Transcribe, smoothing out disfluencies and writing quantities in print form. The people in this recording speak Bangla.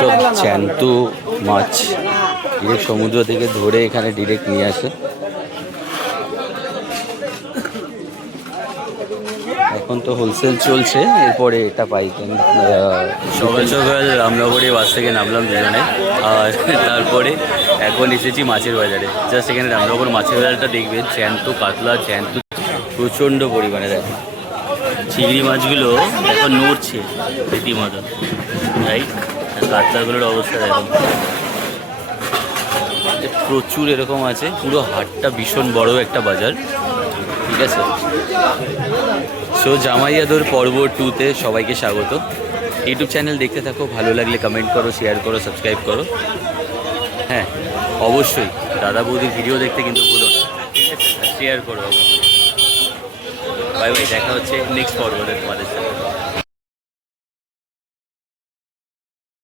সব জ্যান্ত মাছ ডিরেক্ট সমুদ্র থেকে ধরে এখানে ডিরেক্ট নিয়ে আসে। এখন তো হোলসেল চলছে, এরপরে এটা পাইতেন। সকাল সকাল রামনগরে বাস থেকে নামলাম দুজনে, আর তারপরে এখন এসেছি মাছের বাজারে। জাস্ট এখানে রামনগর মাছের বাজারটা দেখবেন, জ্যান্ত কাতলা জ্যান্ত প্রচণ্ড পরিমাণে। দেখেন চিংড়ি মাছগুলো এখন নড়ছে রীতিমতো, রাইট? কাতলাগুলোর অবস্থা দেখুন, প্রচুর এরকম আছে। পুরো হাটটা ভীষণ বড় একটা বাজার, ঠিক আছে? সো জামাইয়াদুর পর্ব 2-তে সবাইকে স্বাগত। ইউটিউব চ্যানেল দেখতে থাকো, ভালো লাগলে কমেন্ট করো, শেয়ার করো, সাবস্ক্রাইব করো। হ্যাঁ অবশ্যই দাদা বৌদির ভিডিও দেখতে কিন্তু ভুলো না, ঠিক আছে? আর শেয়ার করো। বাই বাই, দেখা হচ্ছে নেক্সট পর্বতে তোমাদের সাথে।